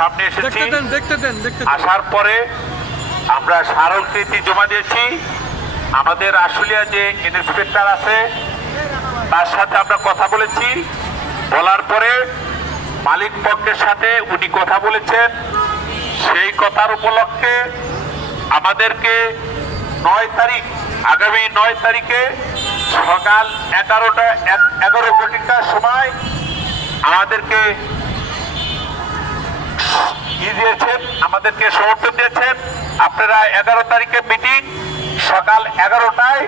সামনে এসেছি। আসার পরে আমরা স্মারকলিপি জমা দিয়েছি। আমাদের আশুলিয়া যে ইন্সপেক্টর আছে তার সাথে আমরা কথা বলেছি। বলার পরে মালিক পক্ষের সাথে উনি কথা বলেছেন। সেই কথার উপলক্ষে আমাদেরকে 9 তারিখ, আগামী 9 তারিখে সকাল 11:11 সময় আমাদেরকে দিয়েছেন, আমাদেরকে সমর্থন দিয়েছেন। আপনারা 11 তারিখে মিটিং, সকাল 11টায়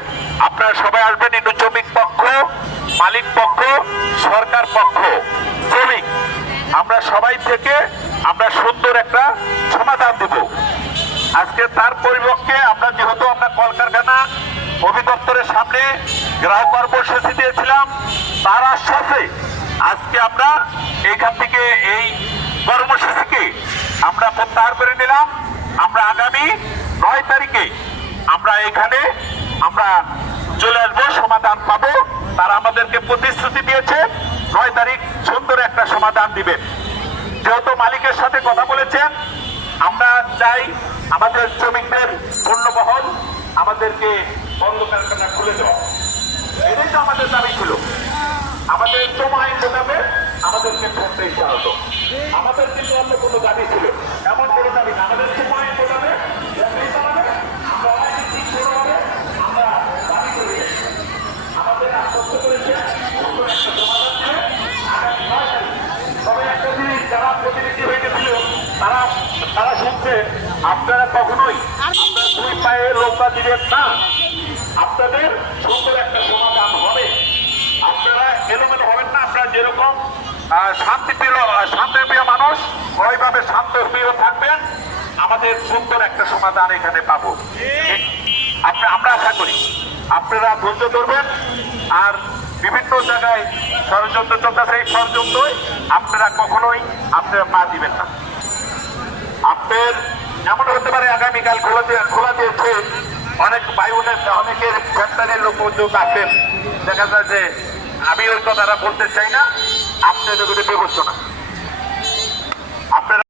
আপনারা সবাই আসবেন। ইন্ডু শ্রমিক পক্ষ, মালিক পক্ষ, সরকার পক্ষ, শ্রমিক, আমরা সবাই থেকে আমরা সুন্দর একটা সমাধান দেব। আজকে তার পরিপক্ষে আমরা যেহেতু আমরা কলকারখানা অধিদপ্তরের সামনে গ্রাহক কর্মসূচি দিয়েছিলাম, তার আশ্বাসে আজকে আমরা এইখান থেকে এই কর্মসূচিকে আমরা প্রত্যাহার করে নিলাম। আমরা আগামী 9 তারিখে আমরা এখানে আমরা চলে আসবো, সমাধান পাবো। তারা আমাদেরকে প্রতিশ্রুতি দিয়েছে 9 তারিখ সুন্দর একটা সমাধান দিবেন। যেহেতু মালিকের সাথে কথা বলেছেন, আমরা চাই আমাদের শ্রমিকদের পূর্ণবহল আমাদেরকে বন্ধ কারখানা খুলে দেওয়া। এটাই তো আমাদের দাবি ছিল। আমাদের সময় মোতাবেক আমাদেরকে করতে ইচ্ছা হতো। আমাদের কিন্তু অন্য কোনো দাবি ছিল, এমন কোনো দাবি না। আমাদের সময় মোতাবেক আমরা অনেক ঠিক কোনোভাবে আমরা দাবি করি। আমাদের আশ্বস্ত করেছে সুন্দর একটা সমাধান ছিল আগামী 9 তারিখ। তবে একটা জিনিস, যারা প্রতিনিধি হয়ে গেছিল তারা শুনছে আপনারা কখনোই আপনার 2 পায়ে লম্বা দিবেন না। আপনাদের সুন্দর একটা সমাধান হবে। আপনারা এলোমেলো হবেন না। আপনারা যেরকম শান্তিপ্রিয় মানুষ, ওইভাবে শান্তপ্রিয় থাকবেন। আমাদের সুন্দর একটা সমাধান এখানে পাবো। আমরা আশা করি আপনারা ধৈর্য ধরবেন। আর বিভিন্ন জায়গায় ষড়যন্ত্র চলতেছে, এই ষড়যন্ত্রই আপনারা কখনোই আপনারা পা দিবেন না। আপনার এমন হতে পারে আগামীকাল খোলা দিয়েছে, অনেক বায়ুনের অনেকের ফ্যাক্টরির লোক উদ্যোগ আছেন। দেখা যায় যে আমি ওই কথাটা বলতে চাই না, আপনাদের বিবেচনা